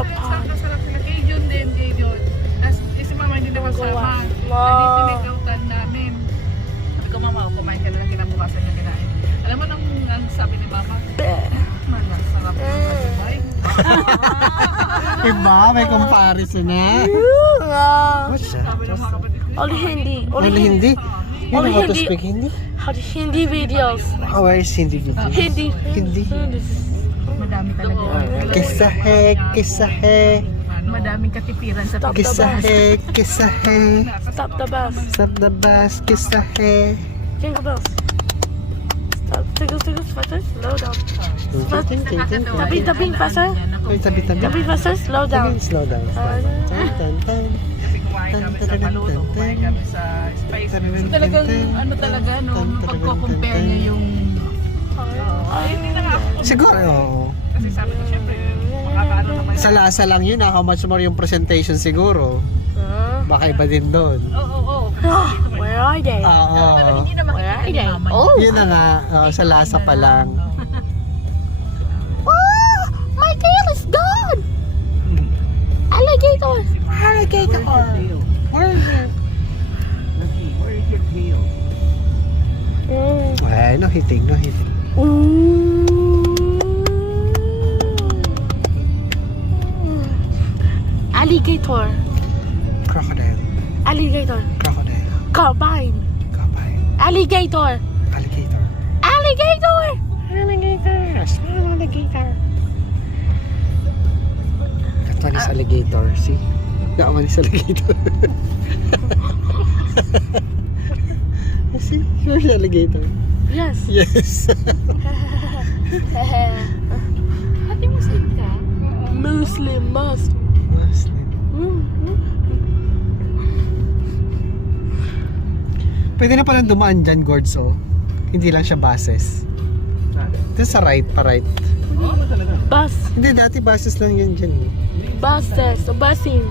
Sarap sila. Kay Jun din, kay Jun. Tapos si mama hindi na kasama. Dito nagkautan namin. Sabi ko, mama, kumain ka na lang kinabukasan niya kinain. Alam mo nang sabi ni mama? Man, sarap yung kasibay. Diba? May comparison na. What's Sabi ng mga kapatid ko. Only Hindi. Only Hindi? You know how to speak Hindi? Hindi videos. How is Hindi video? Hindi. Hindi. Madami talaga. Kisa he. Madaming katipiran sa Stop the Kisa he. Stop the bus. Stop the bus, kisa he. Jingle bells. Stop. Tickles, faster. Slow down. Tabi, faster. Ay, tabi. Tabi, faster. Slow down. Slow down. Tan. Kasi kumain kami sa paluto, kumain kami sa spice. So talagang ano talaga no, pagko-compare niya yung hindi na nga ako. Siguro, oo. Kasi sabi ko syempre makakaano naman. Sa lasa lang yun, how much more yung presentation siguro. Baka iba din doon. Oo. Where are they? Pero hindi na makikita ni mama. Oh. Yun na nga, sa lasa pa lang. Oh, my tail is gone. Alligator. Alligator. Where is your tail? Ay, no hitting. Alligator. Crocodile. Combine. Alligator. Small alligator. That one is alligator, see? That one is alligator. See? Here's alligator. Yes. Yes. Ate Muslim ka? Muslim. Muslim. Pwede na palang dumaan dyan, Gords, oh. Hindi lang siya buses. Ito sa right, pa-right. Bus. Hindi, dati buses lang yan dyan, eh. Buses. Busing.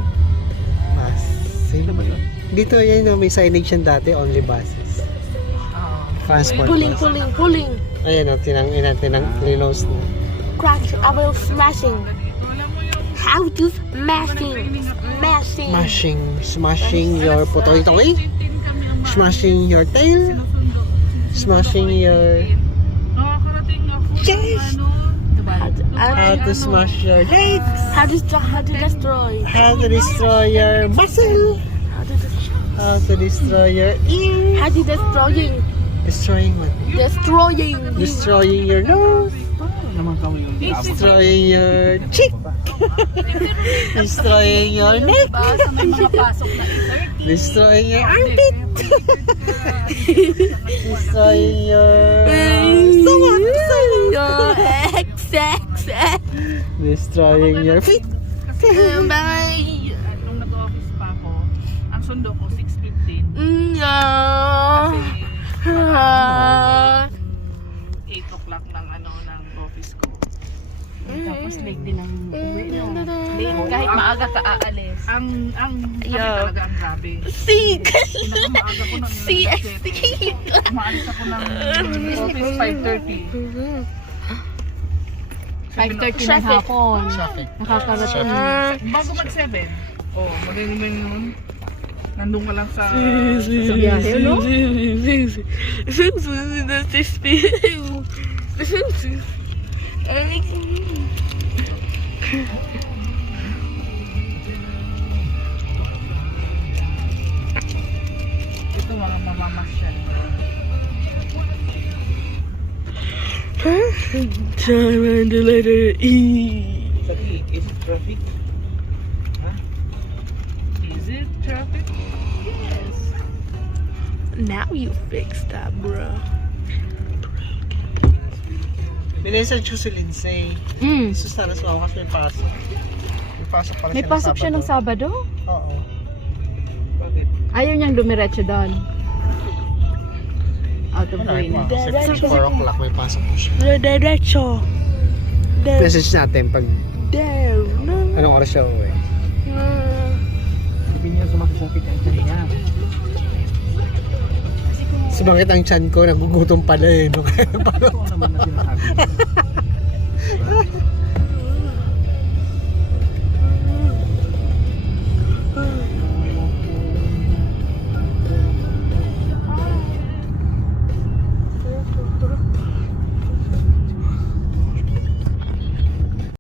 Bus. Sino ba yun? Dito, yan, oh, may signage yan dati, only buses. Transport Pulling. bus. Ayan, oh, linos na. Crash. I will smashing. Alam mo yung How to Smashing your putoy-toy. Smashing your tail. Smashing your nakakarating ako chest. How to smash your legs. How to destroy. How to destroy your muscle. How to destroy your ear. How to destroying. Destroying what? Destroying Destroying your nose. Naman kami yung Destroying your cheek. Destroying your neck. sa may mga pasok na 30. Destroying your armpit. Destroying your Destroying your feet. Kasi nung nag-office pa ako, ang sundo ko 6:15. Kasi 8 o'clock ng ng office ko. Tapos late din ang uwi no. Late kahit maaga ka aalis. Ang talaga ang grabe. Pinakamaaga ko ng maalis ako ng office 5:30. 5:30 ng hapon. Traffic. Nakakarating. Bago mag-7. Magaling naman. Nandun ka lang sa biyahe, no? Ito mga mamamasyal. Time and the letter E. Is it traffic? Is it traffic? Yes. Now you fix that, bro. Minessage ko si Lindsay. Jesus na nasa ako kasi may pasok. May pasok pala May pasok siya ng Sabado? Oo. Bakit? Ayaw niyang dumiretso doon. Out of way na. 4 o'clock may pasok ko siya. Derecho. Message natin pag There. anong oras siya uwi. Sabi niya sumakit ang tiyan niya. Sumakit ang tiyan ko, nagugutom pala eh. Oo naman na sinasabi.